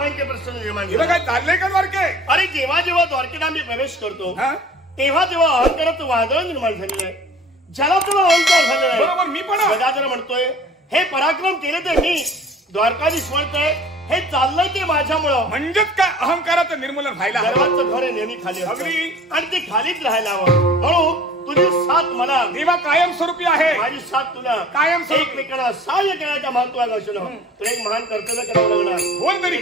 बाबांचे प्रश्न निर्माण झाले. काय चाललंय का द्वारके? अरे जेव्हा जेव्हा द्वारकेला मी प्रवेश करतो तेव्हा तेव्हा अहंकाराचं वादळ निर्माण झालेलं आहे. ज्याला तुला अहंकार झालेला आहे. बरोबर, मी पण गदाधर म्हणतोय हे पराक्रम केले तर मी द्वारकाधीश म्हणतोय हे चाललंय ते माझ्यामुळं. म्हणजेच काय अहंकाराचं निर्मूलन व्हायला. गर्वाचं घर नेहमी खाली अगदी आणि ते खालीच राहायला हवं. म्हणून तुझी साथ मला देवा कायमस्वरूपी आहे. माझी साथ तुला कायमस्वरूपी. एकमेकांना सहाय्य करण्याच्या महत्वाचं असलं तुला एक महान कर्तव्य करावं लागणार. बोल तरी.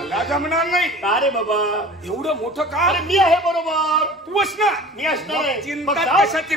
मला जमणार नाही. का रे बाबा एवढं मोठं का? अरे मी आहे बरोबर. तू असणार. मी असणार आहे. चिंता कशाची?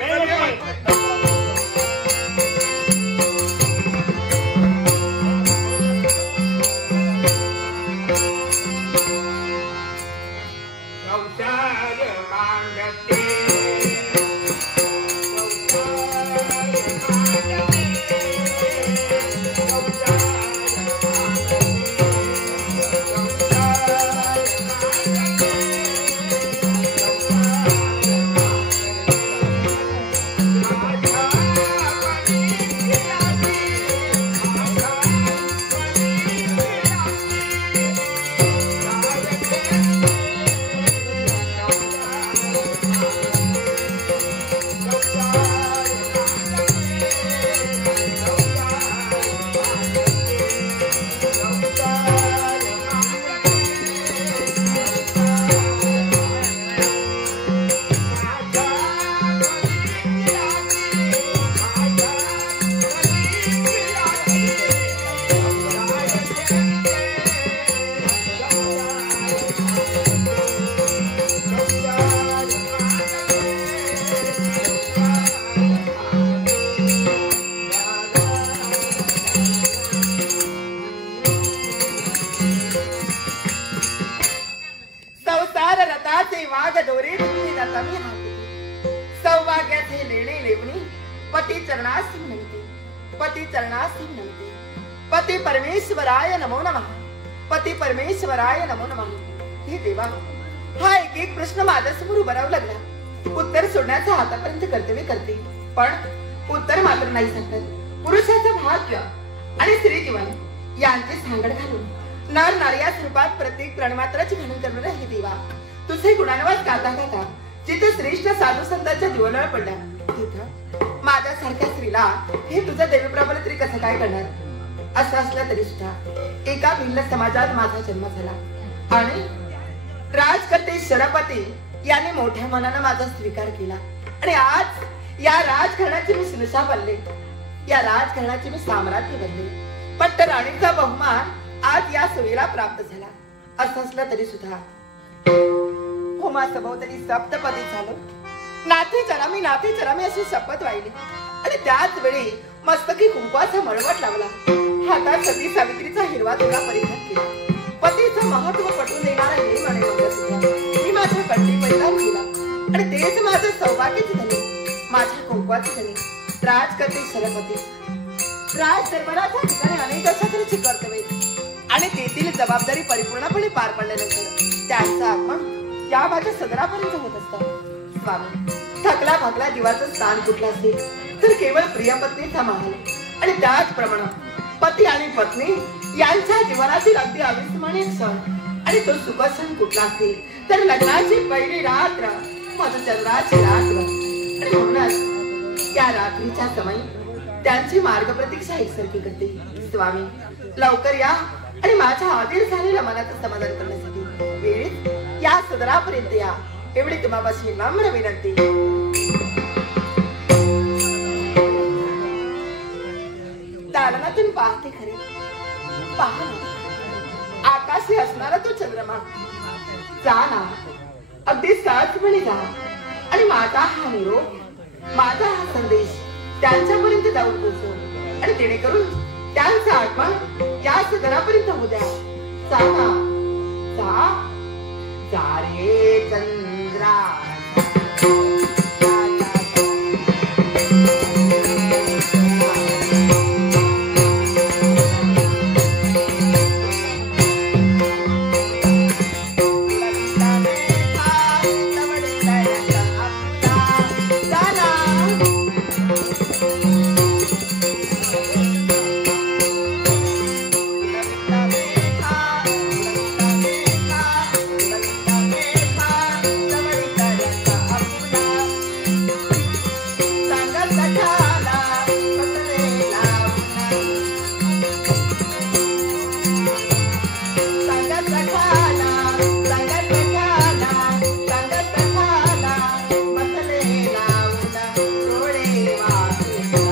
पती परमेश्वराय नमो नमः. पती परमेश्वराय नमो नमः. हे देवा, हा एक एक प्रश्न माझ्या समोर उभा राहू लागला. उत्तर सोडण्याचं आतापर्यंत कर्तव्य करते, पण उत्तर मात्र नाही सांगतात. पुरुषाचं भाग्य आणि स्त्री जीवन यांची सांगड घालून नर नार्या स्वरूपात प्रत्येक प्राणमात्राची गणन करणारा हे देवा, तुझे गुणानुवाद गाता गाता जिथे श्रेष्ठ साधू संतांच्या जीवनावर पडल्या तिथं माझ्यासारख्या स्त्रीला हे तुझं देवीप्रमाणे तरी कसं काय करणार. असं असलं तरी सुद्धा एका भिल्ल समाजात माझा जन्म झाला आणि राजकर्ते शरपती याने मोठ्या मनानं माझा स्वीकार केला आणि आज या राजघराण्याची मी सुनसा बनले, या राजघराण्याची मी साम्राज्य बनले. पण तर राणीचा बहुमान आज या सोयीला प्राप्त झाला. असं असलं तरी सुद्धा होमा सभोवताली सप्तपदी झालो. नाथे चरामी अशी शपथ वाहिली आणि त्याच वेळी मस्तकी कुंकवाचा मळवट लावला. हातात सती सावित्रीचा हिरवा तुला परिधान केला. पतीचं महत्व पटवून देणारा हे म्हणे मी माझ्या कंठी परिधान केला आणि तेच माझं सौभाग्यच झाले, माझ्या कुंकवाचे झाले. राजकर्ते शरपती राज दरबाराच्या ठिकाणी अनेक अशा तऱ्हेची कर्तव्ये आणि तेथील जबाबदारी परिपूर्णपणे पार पडल्यानंतर त्यांचा आगमन या माझ्या सदरापर्यंत होत असतात. स्वामी, थकला भागला जीवाचं स्थान कुठलं असेल तर केवळ प्रिय पत्नीचा महाल आणि त्याचप्रमाणे पती आणि पत्नी यांच्या जीवनातील अगदी अविस्मरणीय क्षण आणि तो सुखक्षण कुठला असेल तर लग्नाची पहिली रात्र मधुचंद्राची रात्र. आणि म्हणूनच त्या रात्रीच्या समयी त्यांची मार्ग प्रतीक्षा एकसारखी करते. स्वामी, लवकर या आणि माझ्या आधीर झालेल्या मनाचं समाधान करण्यासाठी वेळेत या सदरापर्यंत या, एवढी तुम्हापाशी नम्र विनंती. दालनातून पाहते खरे, पहा ना आकाशी असणारा तो चंद्रमा. जा ना, अगदी सहजपणे जा आणि माझा हा निरोप, माझा हा संदेश त्यांच्यापर्यंत जाऊन पोहोचव आणि जेणेकरून त्यांचं आगमन या सदरापर्यंत होऊ द्या. जा ना, जा जा रे चंद्रा. सखाला बसलेला सांग सखाला सांग सखाला सांग सखाला बसलेला डोळे वाचला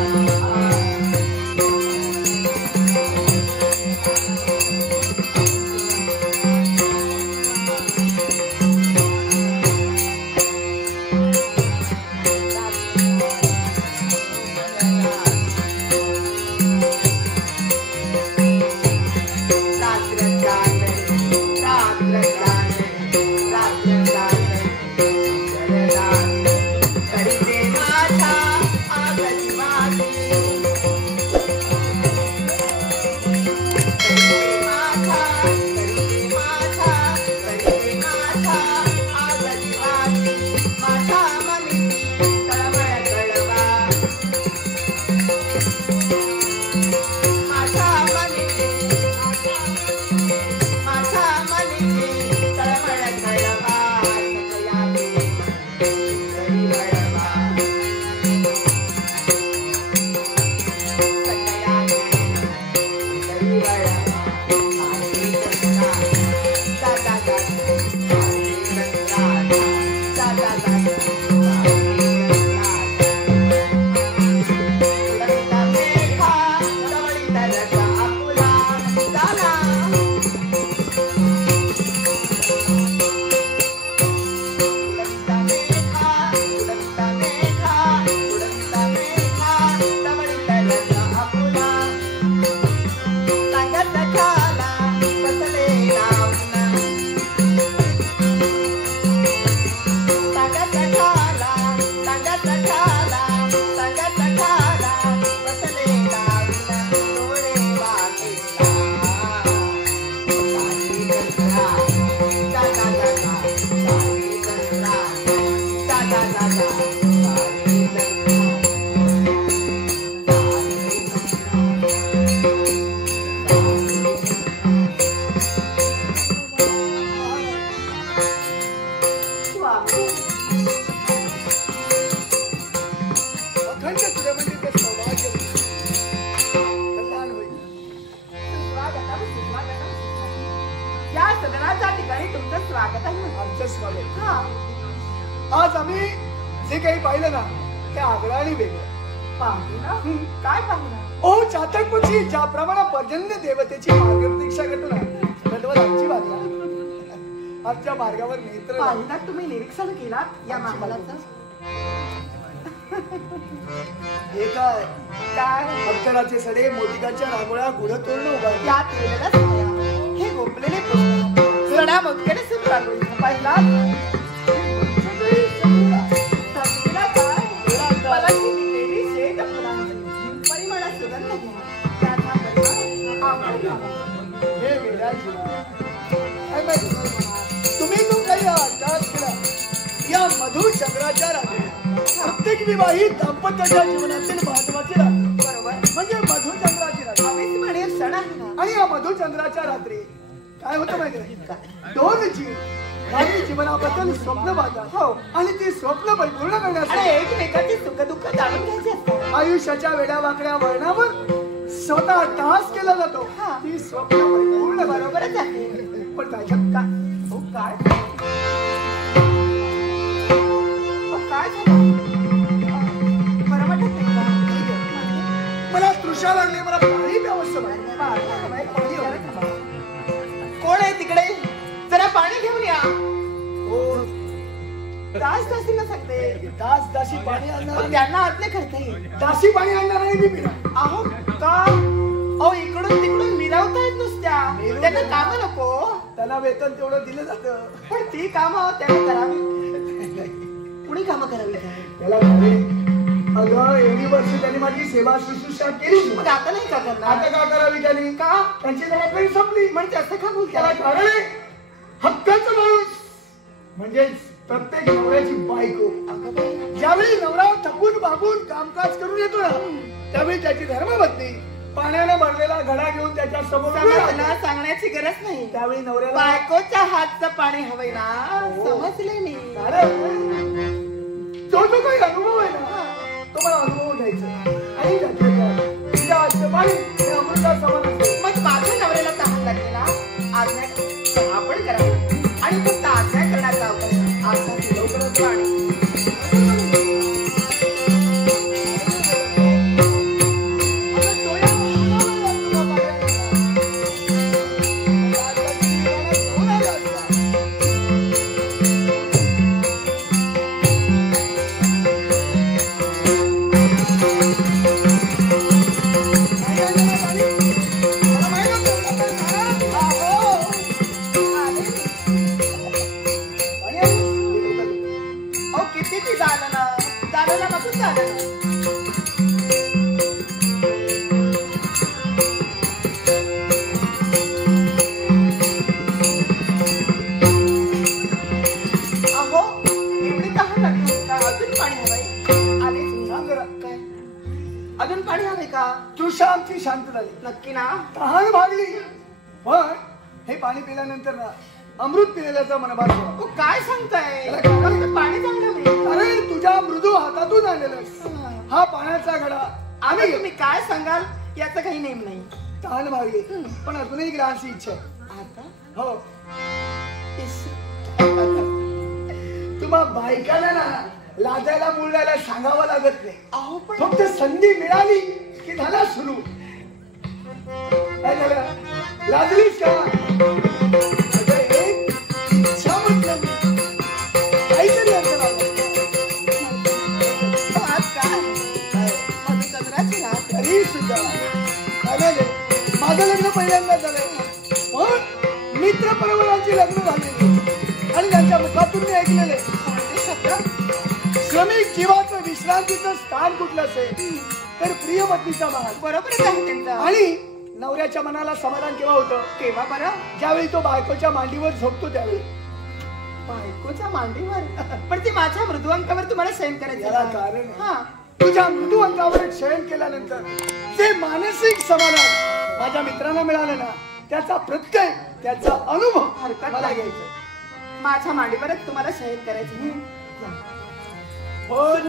या सदनाच्या ठिकाणी तुमचं स्वागत आहे. आमचं स्वागत. आज आम्ही जे काही पाहिलं ना ते आगळं वेगळं पाहुणा. काय पाहुणा? ओ चातकपक्षी ज्याप्रमाणे पर्जन्य देवतेची मार्गदीक्षा करतो ना तद्वत आमची वागला आमच्या मार्गावर नेत्र. पाहुणा तुम्ही निरीक्षण केलात या महालाचं? हे काय अक्षराचे सडे मोतिकाच्या रांगोळ्या गुढ तोडणं उभारली. या तेलाला साया हे गोपलेले पुष्प सडा मोदकेने सुरू रांगोळी पाहिला. सजलेला काय मला कितीतरी शेत फुलांचे परिमळा सुगंध घ्या त्याचा परिमळ आवडला. हे वेडा जीवा काय माहिती तुम्ही तो काही अभ्यास केला या मधुचंद्राच्या रात्री प्रत्येक विवाहित दाम्पत्याच्या जीवनातील महत्वाची रात्र बरोबर म्हणजे मधुचंद्राची रात्र. हवेच म्हणे सण आहे ना. आणि या मधुचंद्राच्या रात्री काय होतं माहिती आहे? दोन जीव काही जीवनाबद्दल स्वप्न पाहतात. हो. आणि ती स्वप्न परिपूर्ण आणि करण्यासाठी एकमेकाची सुख दुःख जाणून घ्यायची असतात. आयुष्याच्या वेड्या वाकड्या वळणावर स्वतः टास केला जातो. हा. ती स्वप्न परिपूर्ण बरोबरच आहे. पण त्याच्यात का हो काय काय झालं? बरं वाटत नाही का? मला तृषा लागली मला पाणी प्यावंसं वाटलं. पाणी हवं. कोण आहे तिकडे? जरा पाणी घेऊन या. हो दास दासी न सकते दास दासी पाणी आणणार पण त्यांना आज्ञा करता येईल. दासी पाणी आणणार नाही मी पिणार. अहो का अहो इकडून तिकडून मिरवतायत नुसत्या. त्यांना काम नको. त्याला वेतन तेवढं दिलं जातं. पण ती कामं त्याने करावी. कुणी कामं करावी काय? त्याला म्हणे, अगं एवढी वर्ष त्यांनी माझी सेवा शुश्रूषा केली मग आता नाही का करणार? आता का करावी त्यांनी? का? त्यांची जबाबदारी संपली. म्हणजे असं का त्याला बोलता? कारण आहे हक्काचा माणूस म्हणजे प्रत्येक नवऱ्याची बायको. अगं बाई, ज्यावेळी नवरा थकून भागून कामकाज करून येतो ना त्यावेळी त्याची धर्मपत्नी पाण्याने भरलेला घडा घेऊन त्याच्या समोर उभी राहते. समजलं, सांगण्याची गरज नाही. त्यावेळी नवऱ्याला बायकोच्या हातचं पाणी हवंय ना. हो. समजले मी. अरे, तो जो काही अनुभव आहे ना तो मला अनुभव घ्यायचा आणि तुझ्या हातचं पाणी हे अमृता समान असतं. मग माझ्या नवऱ्याला तहान लागली ना, आज्ञा आपण करावं आणि फक्त आज्ञा करण्याचा अवकाश आता लवकरच पाणी. अजून पाणी हवे का? तृषा आमची शांत झाली. नक्की ना? तहान भागली. पण हे पाणी पिल्यानंतर ना अमृत पिलेल्याचा मनभार झाला. तू काय सांगताय? पाणी चांगलं नाही. अरे तुझ्या मृदू हातातून आलेलं हा पाण्याचा घडा. आम्ही तुम्ही काय सांगाल याचा काही नेम नाही. तहान भागली पण अजूनही ग्रहाची इच्छा आहे. आता हो तुम्हा बायकाला ना लाजायला मुलायला सांगावं लागत नाही. अहो पण फक्त संधी मिळाली की झाला सुरू. काय झालं? लाजलीस का? अगं, एक इच्छा म्हटलं मी. काहीतरी अर्थ लावला. आज काय मधुचंद्राची रात. तरी सुद्धा काय झालं? माझं लग्न पहिल्यांदा झालंय. पण मित्र परिवारांची लग्न झालेली आणि त्यांच्या मुखातून मी ऐकलेले श्रमिक जीवाचं विश्रांतीचं स्थान कुठलं असेल तर प्रिय पत्नीचा मान. बरोबरच आहे त्यांचं. आणि नवऱ्याच्या मनाला समाधान केव्हा होतं? केव्हा बरं? ज्यावेळी तो बायकोच्या मांडीवर झोपतो त्यावेळी. बायकोच्या मांडीवर? पण ती माझ्या मृदू अंकावर तुम्हाला सहन करायचं याला का? कारण हा. तुझ्या मृदू अंगावर शयन केल्यानंतर जे मानसिक समाधान माझ्या मित्रांना मिळालं ना त्याचा प्रत्यय त्याचा अनुभव हरकत मला नाही. घ्यायचा. माझ्या मांडीवरच तुम्हाला सहन करायचं. पण